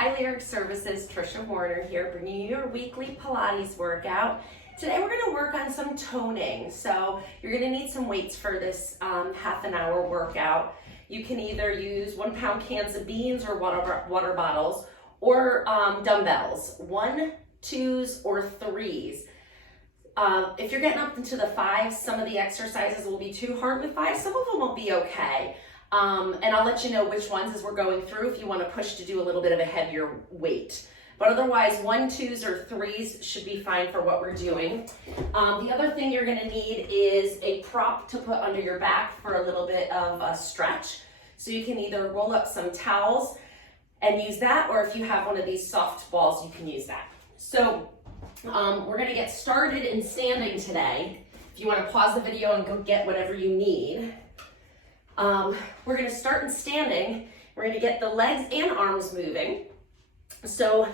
Hi Lyric Services, Trisha Horner here, bringing you your weekly Pilates workout. Today we're going to work on some toning. So you're going to need some weights for this half an hour workout. You can either use 1 pound cans of beans or water bottles, or dumbbells, 1, 2s, or 3s. If you're getting up into the 5s, some of the exercises will be too hard with 5. Some of them will be okay. And I'll let you know which ones as we're going through if you want to push to do a little bit of a heavier weight. But otherwise, 1, 2s, or 3s should be fine for what we're doing. The other thing you're going to need is a prop to put under your back for a little bit of a stretch. So you can either roll up some towels and use that, or if you have one of these soft balls, you can use that. So we're going to get started in standing today. If you want to pause the video and go get whatever you need. We're going to start in standing. We're going to get the legs and arms moving. So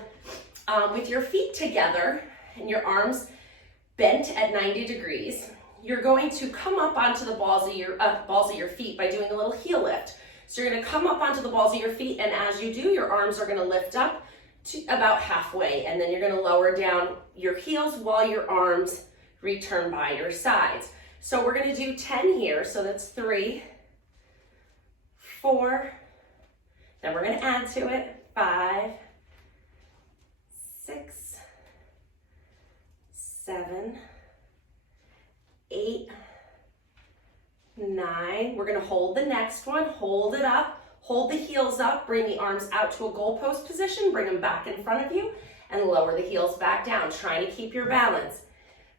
with your feet together and your arms bent at 90 degrees, you're going to come up onto the balls of your feet by doing a little heel lift. So you're going to come up onto the balls of your feet, and as you do, your arms are going to lift up to about halfway, and then you're going to lower down your heels while your arms return by your sides. So we're going to do 10 here. So that's 3, 4, then we're going to add to it, 5, 6, 7, 8, 9. We're going to hold the next one, hold it up, hold the heels up, bring the arms out to a goalpost position, bring them back in front of you, and lower the heels back down, trying to keep your balance.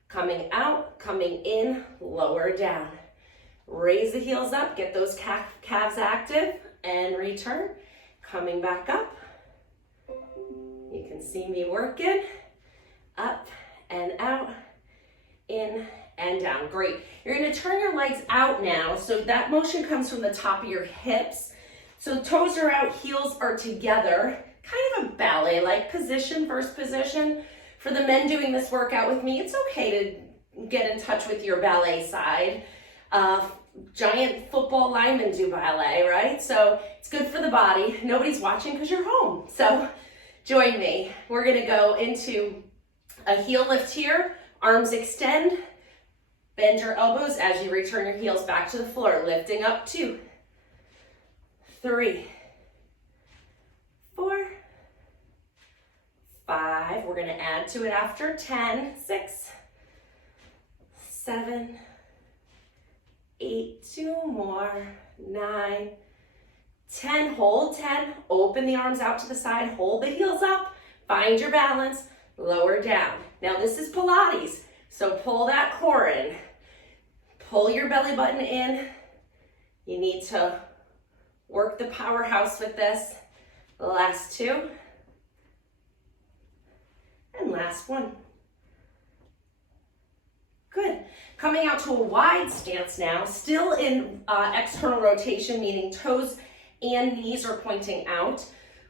Coming out, coming in, lower down. Raise the heels up, get those calves active, and return. Coming back up. You can see me working. Up and out, in and down. Great. You're going to turn your legs out now, so that motion comes from the top of your hips. So toes are out, heels are together. Kind of a ballet-like position, first position. For the men doing this workout with me, it's okay to get in touch with your ballet side. Giant football linemen do ballet, right? So it's good for the body. Nobody's watching because you're home. So join me. We're going to go into a heel lift here. Arms extend. Bend your elbows as you return your heels back to the floor. Lifting up, 2, 3, 4, 5. We're going to add to it after 10, 6, 7, 8, 2 more, 9, 10, hold 10, open the arms out to the side, hold the heels up, find your balance, lower down. Now this is Pilates, so pull that core in, pull your belly button in. You need to work the powerhouse with this. The last 2, and last 1. Good. Coming out to a wide stance now, still in external rotation, meaning toes and knees are pointing out.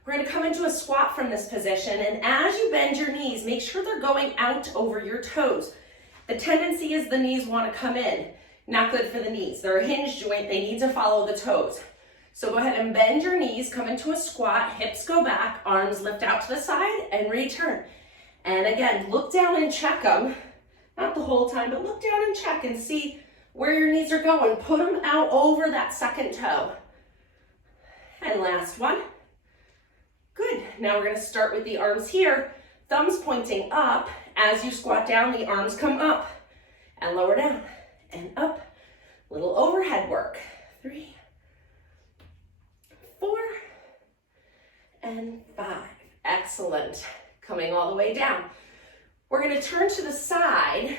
We're going to come into a squat from this position, and as you bend your knees, make sure they're going out over your toes. The tendency is the knees want to come in. Not good for the knees. They're a hinge joint. They need to follow the toes. So go ahead and bend your knees, come into a squat, hips go back, arms lift out to the side, and return. And again, look down and check them. Not the whole time, but look down and check and see where your knees are going. Put them out over that second toe. And last one. Good. Now we're going to start with the arms here. Thumbs pointing up. As you squat down, the arms come up and lower down and up. Little overhead work. 3, 4, and 5. Excellent. Coming all the way down. We're going to turn to the side,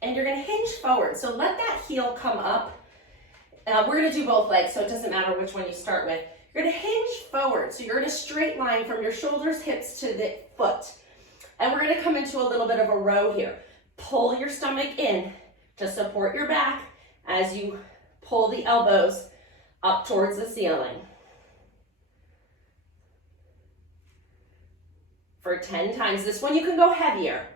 and you're going to hinge forward. So let that heel come up. We're going to do both legs, so it doesn't matter which one you start with. You're going to hinge forward. So you're in a straight line from your shoulders, hips to the foot. And we're going to come into a little bit of a row here. Pull your stomach in to support your back as you pull the elbows up towards the ceiling. For 10 times. This one you can go heavier.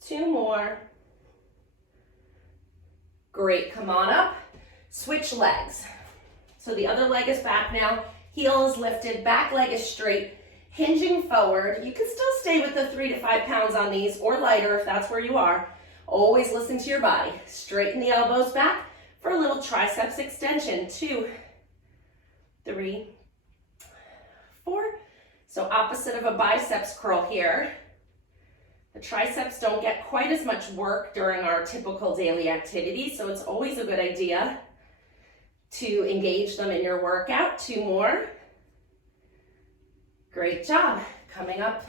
2 more. Great, come on up. Switch legs. So the other leg is back now, heel is lifted, back leg is straight, hinging forward. You can still stay with the 3 to 5 pounds on these, or lighter if that's where you are. Always listen to your body. Straighten the elbows back for a little triceps extension. 2, 3, 4. So opposite of a biceps curl here. The triceps don't get quite as much work during our typical daily activity, so it's always a good idea to engage them in your workout. 2 more. Great job. Coming up,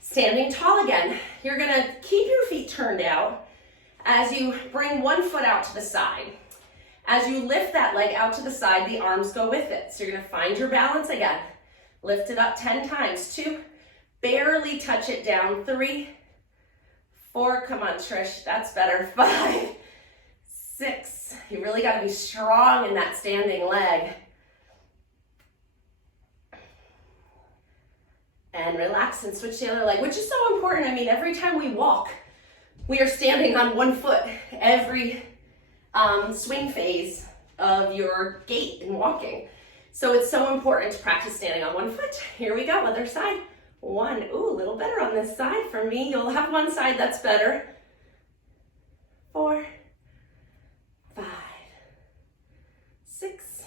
standing tall again. You're gonna keep your feet turned out as you bring one foot out to the side. As you lift that leg out to the side, the arms go with it. So you're gonna find your balance again. Lift it up 10 times. 2, barely touch it down. 3, 4, come on Trish, that's better. 5, 6, you really gotta be strong in that standing leg. And relax and switch the other leg, which is so important. I mean, every time we walk, we are standing on one foot every swing phase of your gait and walking. So it's so important to practice standing on one foot. Here we go, other side. 1, ooh, a little better on this side. For me, you'll have one side that's better. 4, 5, 6,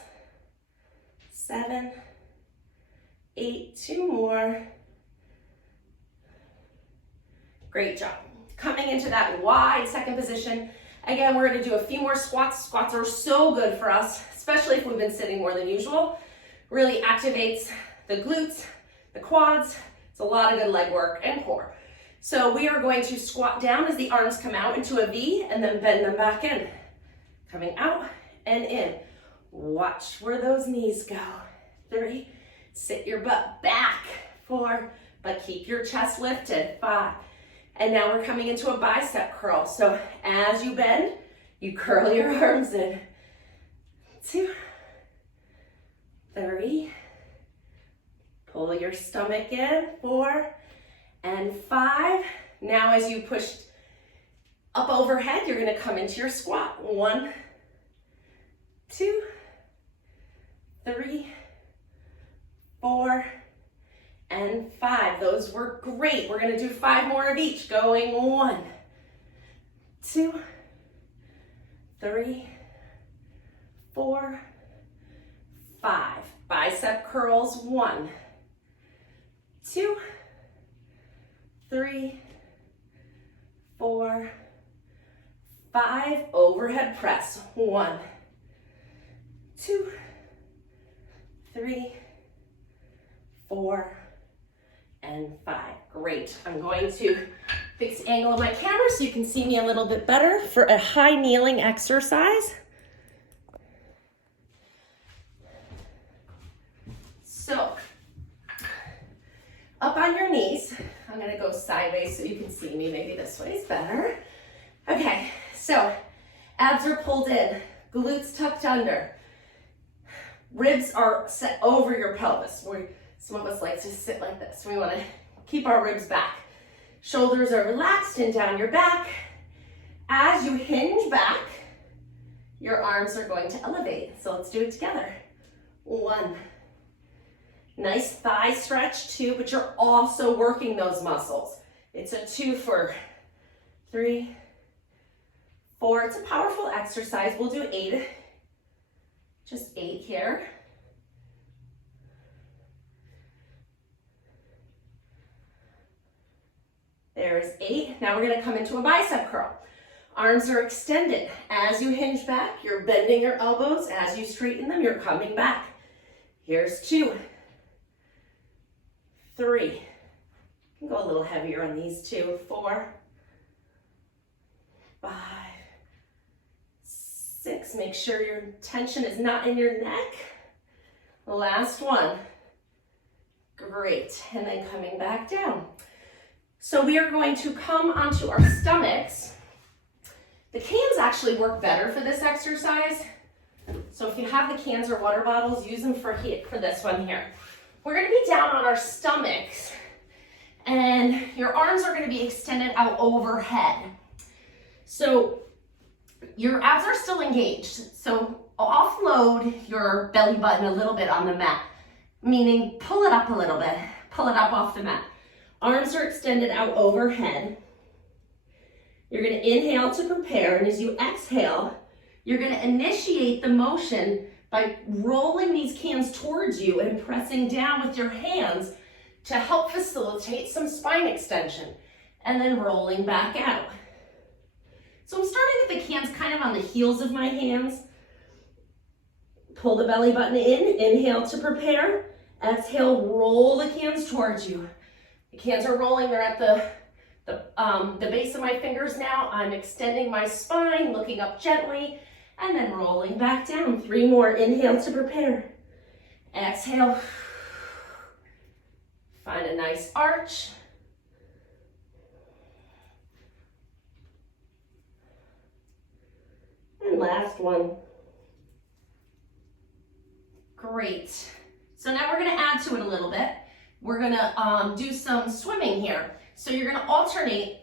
7, 8, 2 more. Great job. Coming into that wide second position. Again, we're gonna do a few more squats. Squats are so good for us, especially if we've been sitting more than usual. Really activates the glutes, the quads. It's a lot of good leg work and core. So we are going to squat down as the arms come out into a V and then bend them back in. Coming out and in. Watch where those knees go. 3, sit your butt back. 4, but keep your chest lifted. 5, and now we're coming into a bicep curl. So as you bend, you curl your arms in. 2, 3, pull your stomach in. 4 and 5. Now as you push up overhead, you're gonna come into your squat. 1, 2, 3, 4, and 5. Those were great. We're gonna do 5 more of each. Going 1, 2, 3, 4, 5. Bicep curls. 1, 2, 3, 4, 5. Overhead press. 1, 2, 3, 4, and 5. Great. I'm going to fix the angle of my camera so you can see me a little bit better for a high kneeling exercise. So, up on your knees. I'm gonna go sideways so you can see me. Maybe this way is better. Okay, so abs are pulled in, glutes tucked under. Ribs are set over your pelvis. Some of us like to sit like this. We want to keep our ribs back. Shoulders are relaxed and down your back. As you hinge back, your arms are going to elevate. So let's do it together. 1. Nice thigh stretch. 2, but you're also working those muscles. It's a 2 for 3, 4. It's a powerful exercise. We'll do 8. Just 8 here. There's 8. Now we're gonna come into a bicep curl. Arms are extended. As you hinge back, you're bending your elbows. As you straighten them, you're coming back. Here's 2, 3. You can go a little heavier on these 2. 4, 5, 6. Make sure your tension is not in your neck. Last one. Great. And then coming back down. So we are going to come onto our stomachs. The cans actually work better for this exercise. So if you have the cans or water bottles, use them for this one here. We're gonna be down on our stomachs and your arms are gonna be extended out overhead. So your abs are still engaged. So offload your belly button a little bit on the mat, meaning pull it up a little bit, pull it up off the mat. Arms are extended out overhead. You're gonna inhale to prepare, and as you exhale, you're gonna initiate the motion by rolling these cans towards you and pressing down with your hands to help facilitate some spine extension, and then rolling back out. So I'm starting with the cans kind of on the heels of my hands. Pull the belly button in, inhale to prepare, exhale, roll the cans towards you. The cans are rolling, they're at the base of my fingers now. I'm extending my spine, looking up gently, and then rolling back down. 3 more, inhale to prepare. Exhale. Find a nice arch. And last one. Great. So now we're gonna add to it a little bit. We're gonna do some swimming here. So you're gonna alternate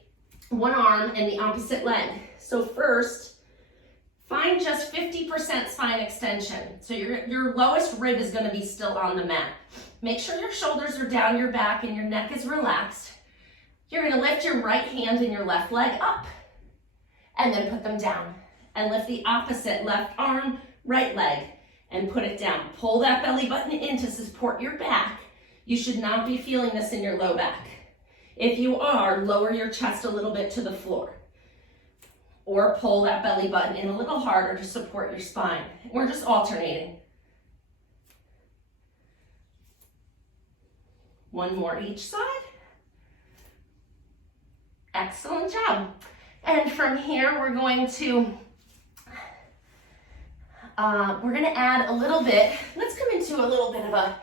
one arm and the opposite leg. So first, find just 50% spine extension. So your lowest rib is gonna be still on the mat. Make sure your shoulders are down your back and your neck is relaxed. You're gonna lift your right hand and your left leg up and then put them down. And lift the opposite left arm, right leg, and put it down. Pull that belly button in to support your back. You should not be feeling this in your low back. If you are, lower your chest a little bit to the floor. Or pull that belly button in a little harder to support your spine. We're just alternating. One more each side. Excellent job. And from here, we're going to add a little bit. Let's come into a little bit of a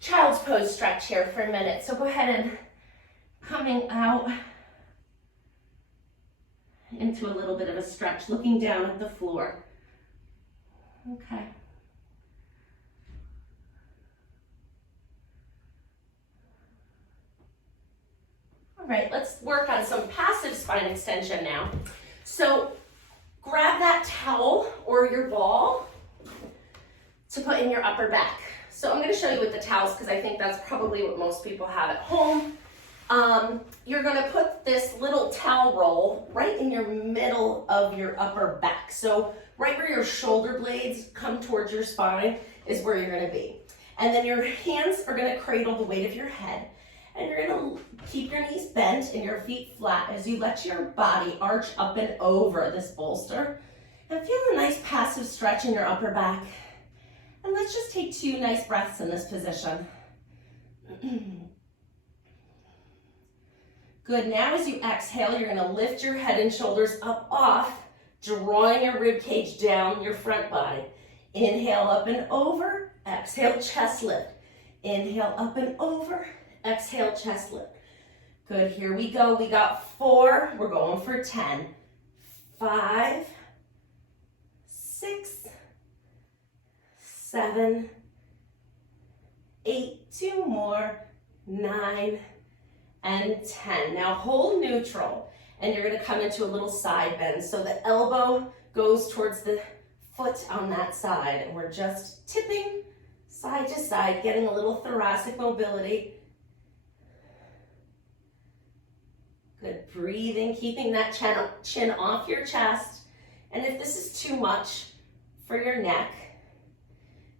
child's pose stretch here for a minute. So go ahead and coming out into a little bit of a stretch, looking down at the floor. Okay. All right, let's work on some passive spine extension now. So grab that towel or your ball to put in your upper back. So I'm going to show you with the towels because I think that's probably what most people have at home. You're going to put this little towel roll right in your middle of your upper back. So right where your shoulder blades come towards your spine is where you're going to be. And then your hands are going to cradle the weight of your head. And you're going to keep your knees bent and your feet flat as you let your body arch up and over this bolster. And feel a nice passive stretch in your upper back. And let's just take 2 nice breaths in this position. Good, now as you exhale, you're gonna lift your head and shoulders up off, drawing your rib cage down your front body. Inhale up and over, exhale, chest lift. Inhale up and over, exhale, chest lift. Good, here we go. We got 4, we're going for 10. 5, 6, 7, 8, 2 more, 9, and 10. Now hold neutral, and you're gonna come into a little side bend. So the elbow goes towards the foot on that side, and we're just tipping side to side, getting a little thoracic mobility. Good, breathing, keeping that chin off your chest. And if this is too much for your neck,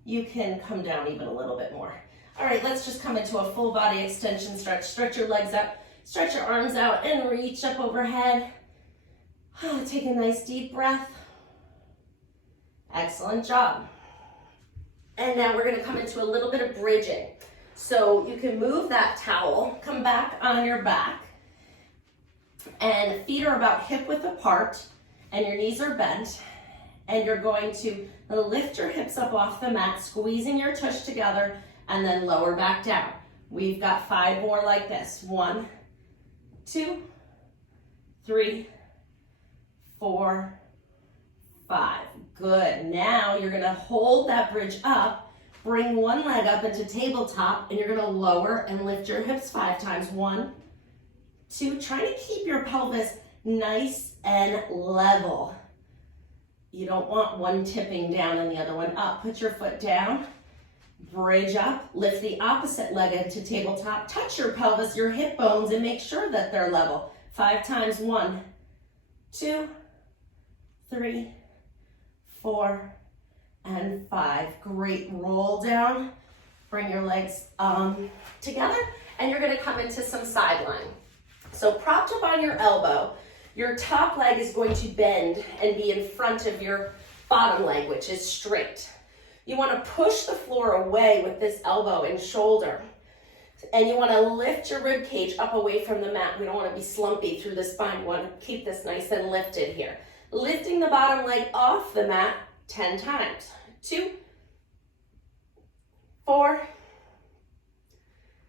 you can come down even a little bit more. All right, let's just come into a full body extension stretch. Stretch your legs up, stretch your arms out, and reach up overhead. Take a nice deep breath. Excellent job. And now we're gonna come into a little bit of bridging. So you can move that towel, come back on your back, and feet are about hip width apart, and your knees are bent, and you're going to lift your hips up off the mat, squeezing your tush together, and then lower back down. We've got 5 more like this. 1, 2, 3, 4, 5. Good. Now you're gonna hold that bridge up, bring one leg up into tabletop, and you're gonna lower and lift your hips 5 times. 1, 2, try to keep your pelvis nice and level. You don't want one tipping down and the other one up. Put your foot down, bridge up, lift the opposite leg into tabletop, touch your pelvis, your hip bones, and make sure that they're level. 5 times, 1, 2, 3, 4, and 5. Great, roll down, bring your legs together, and you're gonna come into some sideline. So propped up on your elbow, your top leg is going to bend and be in front of your bottom leg, which is straight. You wanna push the floor away with this elbow and shoulder. And you wanna lift your rib cage up away from the mat. We don't wanna be slumpy through the spine. We wanna keep this nice and lifted here. Lifting the bottom leg off the mat 10 times. 2, 4,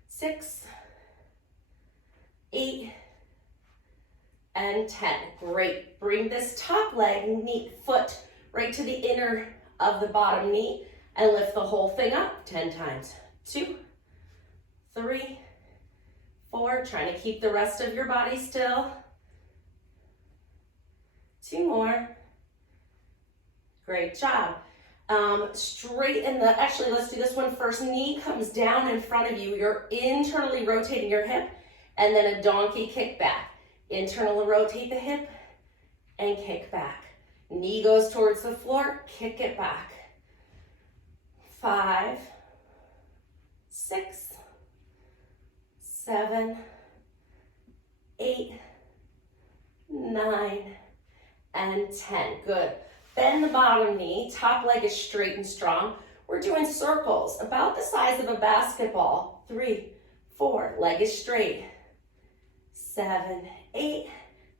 6, 8, and 10. Great. Bring this top leg, foot right to the inner of the bottom knee and lift the whole thing up 10 times. 2, 3, 4. Trying to keep the rest of your body still. 2 more. Great job. Straight in the, actually let's do this one first. Knee comes down in front of you. You're internally rotating your hip and then a donkey kick back. Internally rotate the hip and kick back. Knee goes towards the floor, kick it back. 5, 6, 7, 8, 9, and 10. Good. Bend the bottom knee, top leg is straight and strong. We're doing circles about the size of a basketball. 3, 4, leg is straight. 7, 8,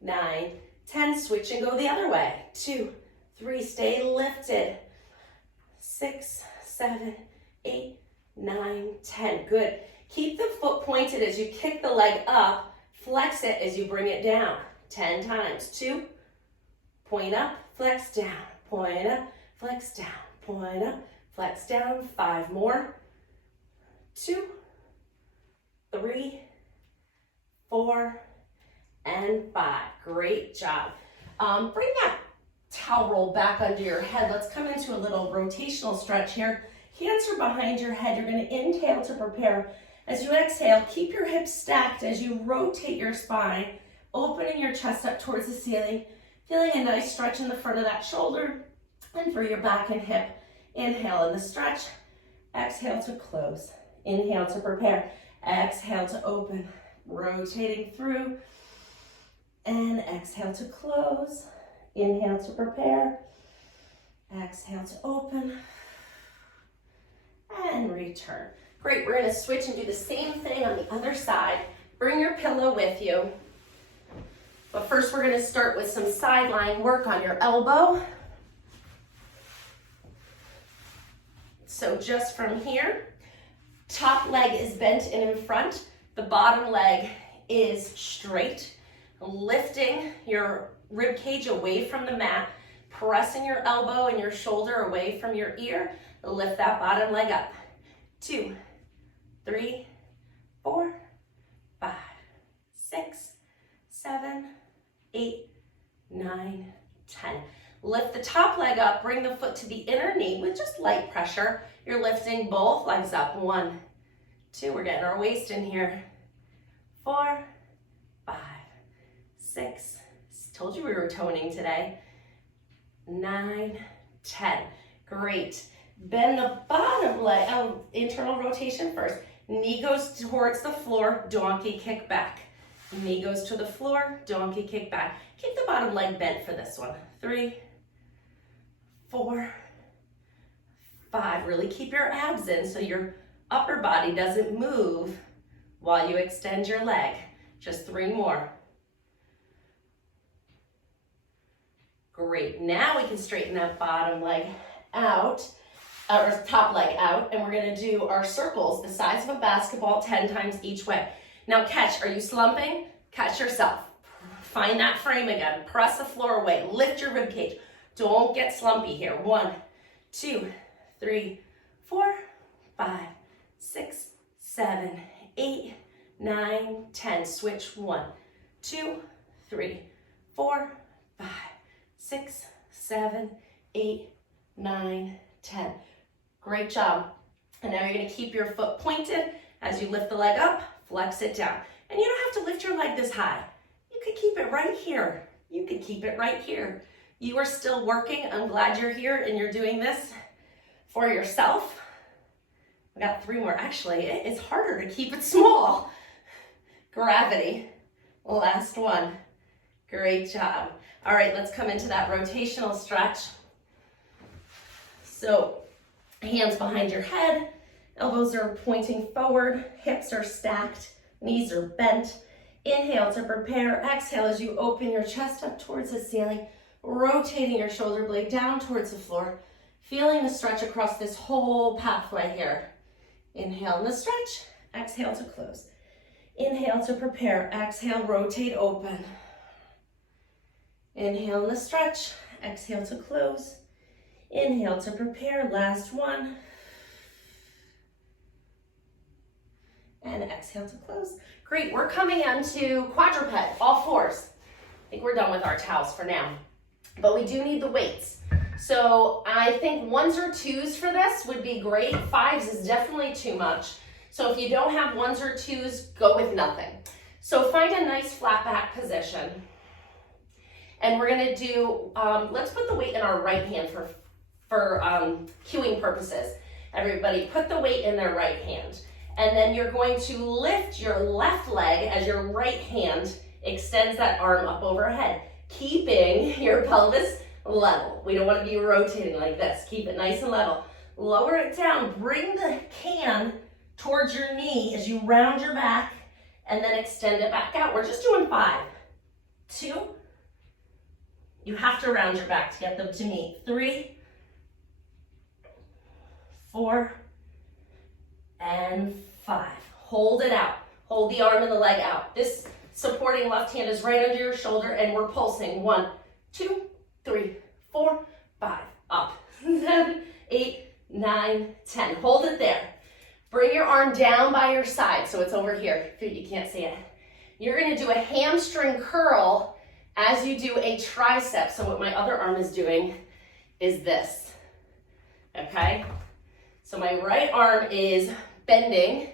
9, 10. Switch and go the other way. 2, 3, stay lifted. 6, 7, 8, 9, 10. Good. Keep the foot pointed as you kick the leg up. Flex it as you bring it down. 10 times. 2, point up, flex down, point up, flex down, point up, flex down. 5 more. 2, 3, 4, and 5. Great job. Bring that towel roll back under your head. Let's come into a little rotational stretch here. Hands are behind your head. You're going to inhale to prepare. As you exhale, keep your hips stacked as you rotate your spine, opening your chest up towards the ceiling, feeling a nice stretch in the front of that shoulder and through your back and hip. Inhale in the stretch. Exhale to close. Inhale to prepare. Exhale to open. Rotating through. And exhale to close. Inhale to prepare. Exhale to open. And return. Great, we're gonna switch and do the same thing on the other side. Bring your pillow with you. But first we're gonna start with some sideline work on your elbow. So just from here, top leg is bent and in front. The bottom leg is straight. Lifting your rib cage away from the mat, pressing your elbow and your shoulder away from your ear. Lift that bottom leg up. 2, 3, 4, 5, 6, 7, 8, 9, 10. Lift the top leg up, bring the foot to the inner knee with just light pressure. You're lifting both legs up. 1, 2, we're getting our waist in here. 4, 5, 6, told you we were toning today. 9, 10. Great. Bend the bottom leg, internal rotation first. Knee goes towards the floor, donkey kick back. Knee goes to the floor, donkey kick back. Keep the bottom leg bent for this one. 3, 4, 5. Really keep your abs in so your upper body doesn't move while you extend your leg. Just 3 more. Great. Now we can straighten that bottom leg out, or top leg out, and we're gonna do our circles the size of a basketball 10 times each way. Now catch, are you slumping? Catch yourself. Find that frame again. Press the floor away. Lift your rib cage. Don't get slumpy here. 1, 2, 3, 4, 5, 6, 7, 8, 9, 10. Switch. 1, 2, 3, 4, 5, 6, 7, 8, 9, 10. Great job. And now you're going to keep your foot pointed as you lift the leg up, flex it down. And you don't have to lift your leg this high. You could keep it right here. You could keep it right here. You are still working. I'm glad you're here and you're doing this for yourself. We got 3 more. Actually, it's harder to keep it small. Gravity. Last one. Great job. All right, let's come into that rotational stretch. So, hands behind your head, elbows are pointing forward, hips are stacked, knees are bent. Inhale to prepare. Exhale as you open your chest up towards the ceiling, rotating your shoulder blade down towards the floor, feeling the stretch across this whole pathway here. Inhale in the stretch, exhale to close. Inhale to prepare, exhale, rotate, open. Inhale in the stretch, exhale to close. Inhale to prepare, last one. And exhale to close. Great, we're coming into quadruped, all fours. I think we're done with our towels for now, but we do need the weights. So I think 1s or 2s for this would be great. 5s is definitely too much. So if you don't have 1s or 2s, go with nothing. So find a nice flat back position. And we're gonna do, let's put the weight in our right hand for cueing purposes. Everybody put the weight in their right hand. And then you're going to lift your left leg as your right hand extends that arm up overhead, keeping your pelvis level. We don't want to be rotating like this. Keep it nice and level. Lower it down. Bring the can towards your knee as you round your back and then extend it back out. We're just doing 5. 2. You have to round your back to get them to meet. 3, 4, and 5. Hold it out. Hold the arm and the leg out. This supporting left hand is right under your shoulder and we're pulsing. 1, 2, 3, 4, 5. Up. 7, 8, 9, 10. Hold it there. Bring your arm down by your side so it's over here. You can't see it. You're going to do a hamstring curl as you do a tricep. So what my other arm is doing is this. Okay? So my right arm is bending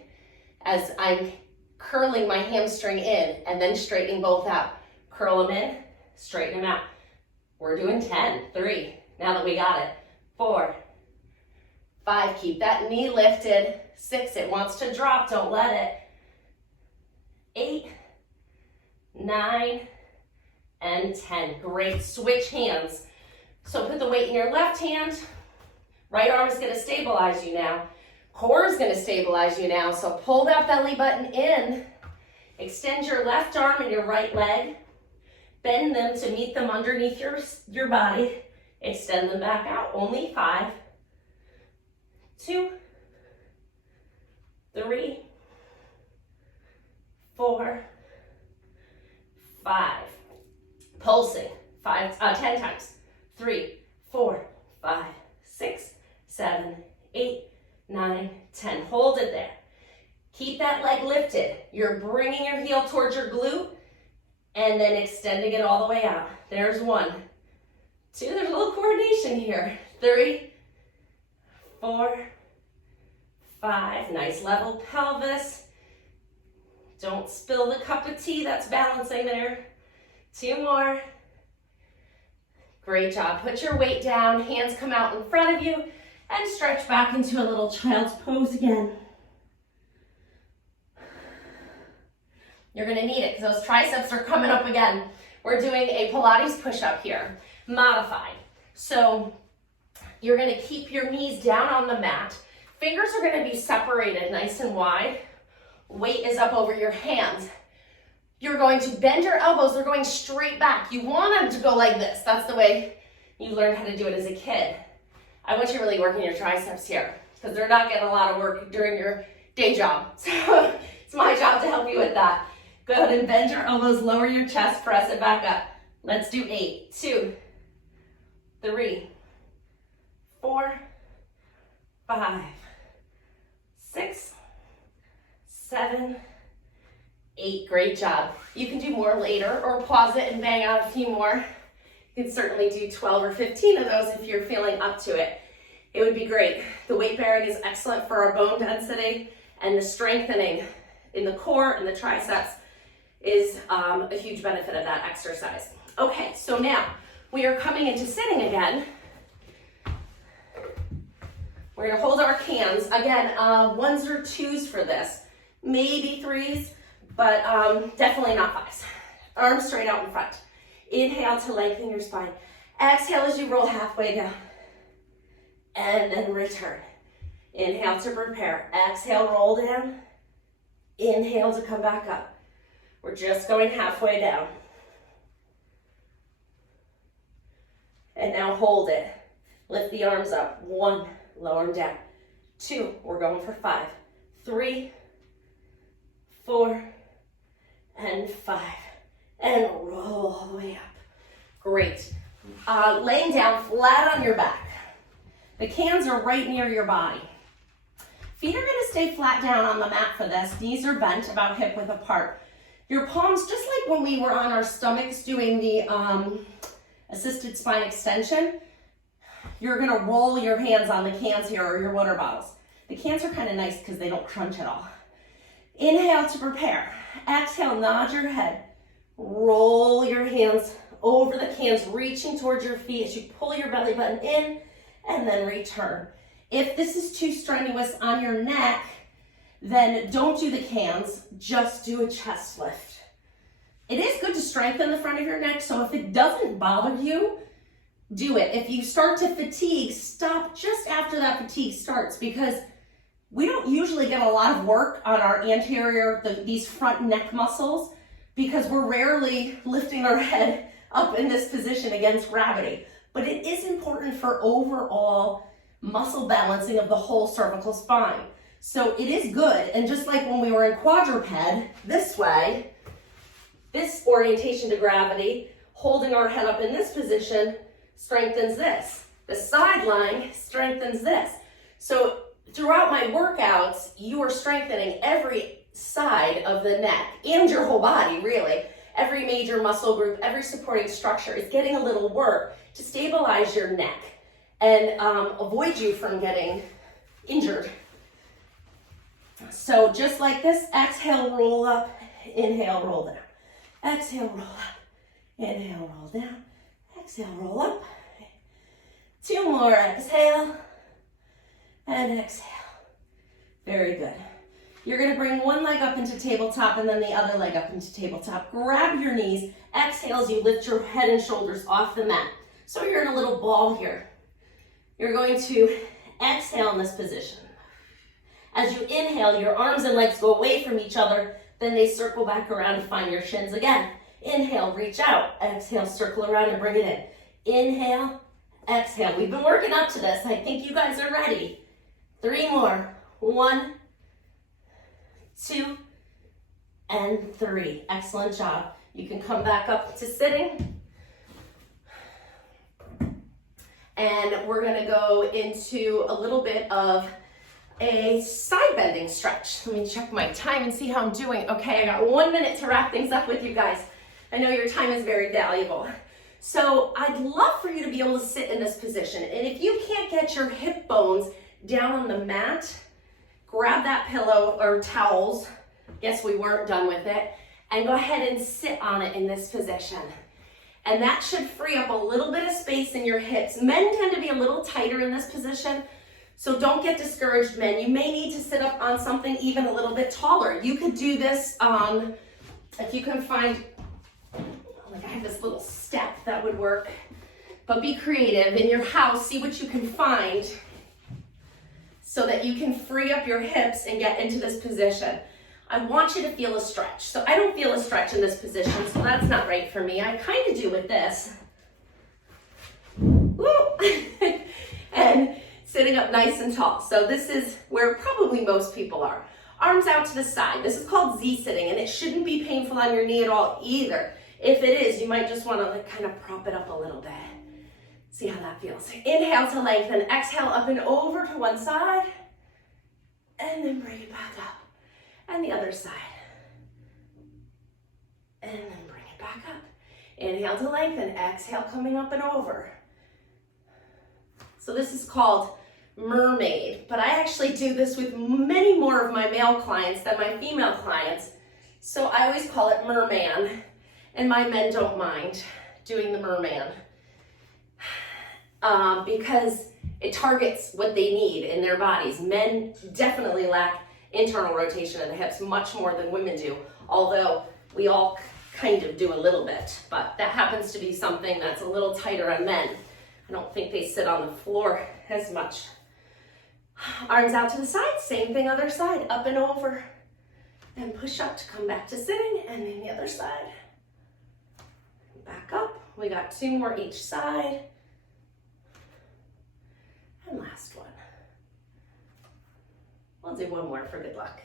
as I'm curling my hamstring in and then straightening both out. Curl them in, straighten them out. We're doing 10. 3. Now that we got it. 4, 5. Keep that knee lifted. 6. It wants to drop. Don't let it. 8, 9, and 10. Great. Switch hands. So put the weight in your left hand. Right arm is going to stabilize you now. Core is going to stabilize you now. So pull that belly button in. Extend your left arm and your right leg. Bend them to meet them underneath your body. Extend them back out. Only 5, 2, 3, 4, 5. Pulsing. 10 times. 3, 4, 5, 6, 7, 8, 9, 10. Hold it there. Keep that leg lifted. You're bringing your heel towards your glute and then extending it all the way out. There's 1, 2. There's a little coordination here. 3, 4, 5. Nice level pelvis. Don't spill the cup of tea that's balancing there. 2 more. Great job. Put your weight down. Hands come out in front of you and stretch back into a little child's pose again. You're going to need it because those triceps are coming up again. We're doing a Pilates push up here, modified. So you're going to keep your knees down on the mat. Fingers are going to be separated nice and wide. Weight is up over your hands. You're going to bend your elbows. They're going straight back. You want them to go like this. That's the way you learned how to do it as a kid. I want you really working your triceps here because they're not getting a lot of work during your day job. So it's my job to help you with that. Go ahead and bend your elbows, lower your chest, press it back up. Let's do 8, 2, 3, 4, 5, 6, 7, 8. Great job. You can do more later or pause it and bang out a few more. You can certainly do 12 or 15 of those if you're feeling up to it. It would be great. The weight bearing is excellent for our bone density, and the strengthening in the core and the triceps is a huge benefit of that exercise. Okay, so now we are coming into sitting again. We're gonna hold our cans. Again, ones or twos for this, maybe threes, but definitely not fives. Arms straight out in front. Inhale to lengthen your spine. Exhale as you roll halfway down. And then return. Inhale to prepare. Exhale, roll down. Inhale to come back up. We're just going halfway down. And now hold it. Lift the arms up. 1, lower them down. 2, we're going for 5. 3, 4, and 5. And roll all the way up. Great. Laying down flat on your back. The cans are right near your body. Feet are gonna stay flat down on the mat for this. Knees are bent about hip width apart. Your palms, just like when we were on our stomachs doing the assisted spine extension, you're gonna roll your hands on the cans here or your water bottles. The cans are kind of nice because they don't crunch at all. Inhale to prepare. Exhale, nod your head. Roll your hands over the cans, reaching towards your feet as you pull your belly button in and then return. If this is too strenuous on your neck, then don't do the cans, just do a chest lift. It is good to strengthen the front of your neck, so if it doesn't bother you, do it. If you start to fatigue, stop just after that fatigue starts, because we don't usually get a lot of work on our anterior, these front neck muscles, because we're rarely lifting our head up in this position against gravity. But it is important for overall muscle balancing of the whole cervical spine. So it is good, and just like when we were in quadruped, this way, this orientation to gravity, holding our head up in this position, strengthens this. The sideline strengthens this. So throughout my workouts, you are strengthening every side of the neck and your whole body, really. Every major muscle group, every supporting structure is getting a little work to stabilize your neck and avoid you from getting injured. So just like this, exhale, roll up, inhale, roll down. Exhale, roll up, inhale, roll down. Exhale, roll up. 2 more, exhale, and exhale. Very good. You're gonna bring one leg up into tabletop and then the other leg up into tabletop. Grab your knees, exhale as you lift your head and shoulders off the mat. So you're in a little ball here. You're going to exhale in this position. As you inhale, your arms and legs go away from each other, then they circle back around and find your shins again. Inhale, reach out. Exhale, circle around and bring it in. Inhale, exhale. We've been working up to this. I think you guys are ready. 3 more. 1, 2, and 3. Excellent job. You can come back up to sitting. And we're gonna go into a little bit of a side bending stretch. Let me check my time and see how I'm doing. Okay, I got 1 minute to wrap things up with you guys. I know your time is very valuable. So I'd love for you to be able to sit in this position. And if you can't get your hip bones down on the mat, grab that pillow or towels. Guess we weren't done with it. And go ahead and sit on it in this position. And that should free up a little bit of space in your hips. Men tend to be a little tighter in this position, so don't get discouraged, men. You may need to sit up on something even a little bit taller. You could do this, if you can find, like I have this little step that would work, but be creative in your house. See what you can find so that you can free up your hips and get into this position. I want you to feel a stretch. So I don't feel a stretch in this position, so that's not right for me. I kind of do with this. Woo! And sitting up nice and tall. So this is where probably most people are. Arms out to the side. This is called Z-sitting, and it shouldn't be painful on your knee at all either. If it is, you might just want to like kind of prop it up a little bit. See how that feels. Inhale to lengthen. Exhale up and over to one side. And then bring it back up. And the other side. And then bring it back up. Inhale to lengthen, exhale, coming up and over. So this is called Mermaid, but I actually do this with many more of my male clients than my female clients. So I always call it Merman, and my men don't mind doing the Merman because it targets what they need in their bodies. Men definitely lack internal rotation of the hips much more than women do, although we all kind of do a little bit, but that happens to be something that's a little tighter on men. I don't think they sit on the floor as much. Arms out to the side, same thing other side, up and over. And push up to come back to sitting, and then the other side. Back up, we got 2 more each side. And last one. We'll do 1 more for good luck.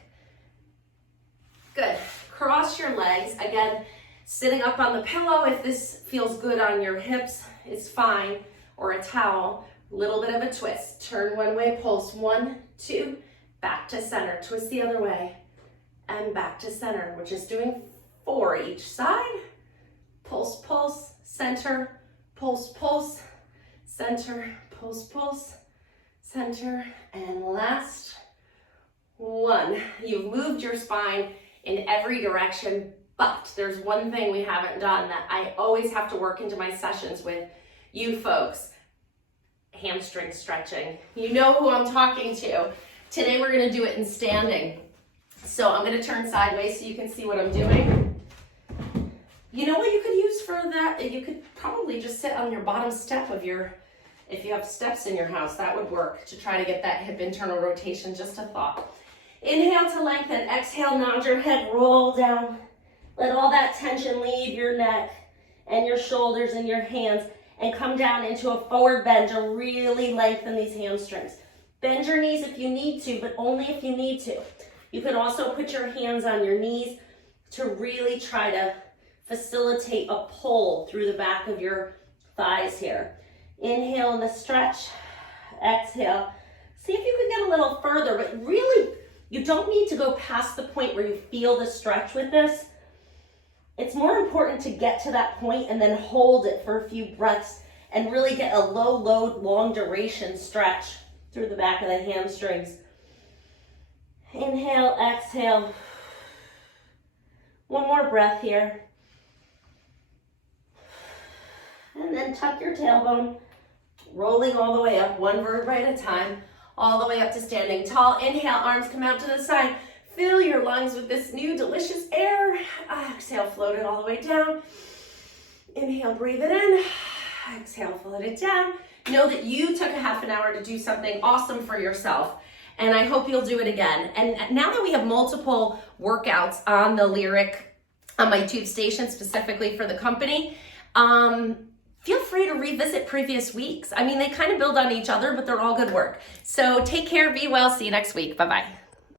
Good, cross your legs. Again, sitting up on the pillow, if this feels good on your hips, it's fine, or a towel. Little bit of a twist. Turn one way, pulse 1, 2, back to center. Twist the other way, and back to center. We're just doing 4 each side. Pulse, pulse, center, pulse, pulse, center, pulse, pulse, center, and last 1. You've moved your spine in every direction, but there's one thing we haven't done that I always have to work into my sessions with you folks. Hamstring stretching. You know who I'm talking to. Today we're going to do it in standing. So I'm going to turn sideways so you can see what I'm doing. You know what you could use for that? You could probably just sit on your bottom step of your, if you have steps in your house, that would work to try to get that hip internal rotation. Just a thought. Inhale to lengthen, exhale, nod your head, roll down. Let all that tension leave your neck and your shoulders and your hands, and come down into a forward bend to really lengthen these hamstrings. Bend your knees if you need to, but only if you need to. You can also put your hands on your knees to really try to facilitate a pull through the back of your thighs here. Inhale in the stretch, exhale. See if you can get a little further, but really, you don't need to go past the point where you feel the stretch with this. It's more important to get to that point and then hold it for a few breaths and really get a low load, long duration stretch through the back of the hamstrings. Inhale, exhale. 1 more breath here. And then tuck your tailbone, rolling all the way up, 1 vertebrae at a time, all the way up to standing tall. Inhale, arms come out to the side. Fill your lungs with this new delicious air. Exhale, float it all the way down. Inhale, breathe it in. Exhale, float it down. Know that you took a half an hour to do something awesome for yourself, and I hope you'll do it again. And now that we have multiple workouts on the Lyric, on my tube station specifically for the company, feel free to revisit previous weeks. I mean, they kind of build on each other, but they're all good work. So take care, be well, see you next week. Bye-bye.